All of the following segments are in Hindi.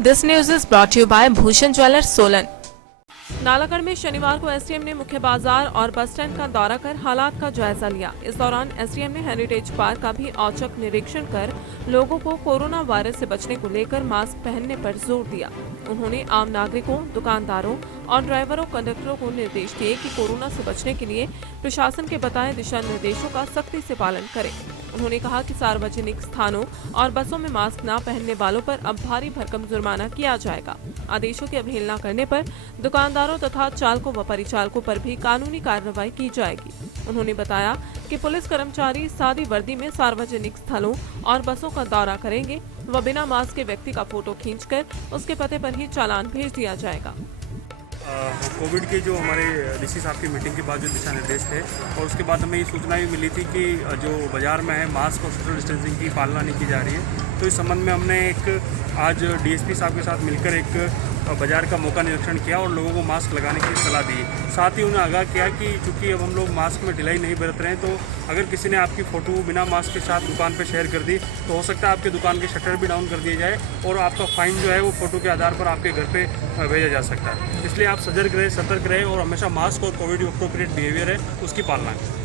This news is brought to you by Bhushan Jewellers, Solan. Nalagarh में शनिवार को एसडीएम ने मुख्य बाजार और बस स्टैंड का दौरा कर हालात का जायजा लिया। इस दौरान एसडीएम ने हेरिटेज पार्क का भी औचक निरीक्षण कर लोगों को कोरोना वायरस से बचने को लेकर मास्क पहनने पर जोर दिया। उन्होंने आम नागरिकों, दुकानदारों और ड्राइवरों, कंडक्टरों को निर्देश दिए कि कोरोना से बचने के लिए प्रशासन के बताए दिशा निर्देशों का सख्ती से पालन करें। उन्होंने कहा कि सार्वजनिक स्थानों और बसों में मास्क न पहनने वालों पर अब भारी भरकम जुर्माना किया जाएगा। आदेशों की अवहेलना करने पर दुकानदारों तथा चालकों व परिचालकों पर भी कानूनी कार्रवाई की जाएगी। उन्होंने बताया कि पुलिस कर्मचारी सादी वर्दी में सार्वजनिक स्थलों और बसों का दौरा करेंगे व बिना मास्क के व्यक्ति का फोटो खींचकर उसके पते पर ही चालान भेज दिया जाएगा। कोविड के जो हमारे डीसी साहब की मीटिंग के बाद जो दिशा निर्देश थे और उसके बाद हमें ये सूचना भी मिली थी कि जो बाज़ार में है मास्क और सोशल डिस्टेंसिंग की पालना नहीं की जा रही है। तो इस संबंध में हमने आज डीएसपी साहब के साथ मिलकर एक बाज़ार का मौका निरीक्षण किया और लोगों को मास्क लगाने की सलाह दी। साथ ही उन्हें आगाह किया कि चूँकि अब हम लोग मास्क में ढिलाई नहीं बरत रहे हैं, तो अगर किसी ने आपकी फ़ोटो बिना मास्क के साथ दुकान पर शेयर कर दी तो हो सकता है आपके दुकान के शटर भी डाउन कर दिए जाए और आपका फ़ाइन जो है वो फ़ोटो के आधार पर आपके घर पर भेजा जा सकता है। इसलिए आप सजग रहे, सतर्क रहे और हमेशा मास्क और कोविड अप्रोप्रिएट बिहेवियर है उसकी पालना करें।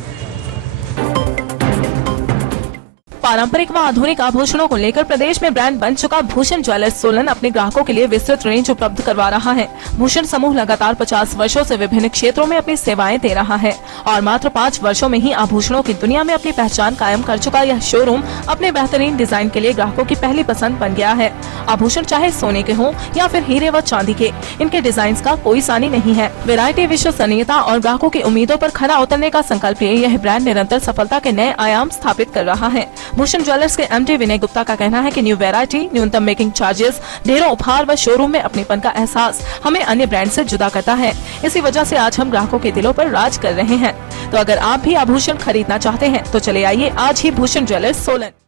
पारंपरिक व आधुनिक आभूषणों को लेकर प्रदेश में ब्रांड बन चुका भूषण ज्वेलर्स सोलन अपने ग्राहकों के लिए विस्तृत रेंज उपलब्ध करवा रहा है। भूषण समूह लगातार 50 वर्षों से विभिन्न क्षेत्रों में अपनी सेवाएं दे रहा है और मात्र 5 वर्षों में ही आभूषणों की दुनिया में अपनी पहचान कायम कर चुका यह शोरूम अपने बेहतरीन डिजाइन के लिए ग्राहकों की पहली पसंद बन गया है। आभूषण चाहे सोने के हों या फिर हीरे व चांदी के, इनके डिजाइन का कोई सानी नहीं है। वैरायटी, विश्वसनीयता और ग्राहकों की उम्मीदों पर खरा उतरने का संकल्प लिए यह ब्रांड निरंतर सफलता के नए आयाम स्थापित कर रहा है। भूषण ज्वेलर्स के एमडी विनय गुप्ता का कहना है कि न्यू वैरायटी, न्यूनतम मेकिंग चार्जेस, ढेरों उपहार व शोरूम में अपनेपन का एहसास हमें अन्य ब्रांड से जुदा करता है। इसी वजह से आज हम ग्राहकों के दिलों पर राज कर रहे हैं। तो अगर आप भी आभूषण खरीदना चाहते हैं तो चले आइए आज ही भूषण ज्वेलर्स सोलन।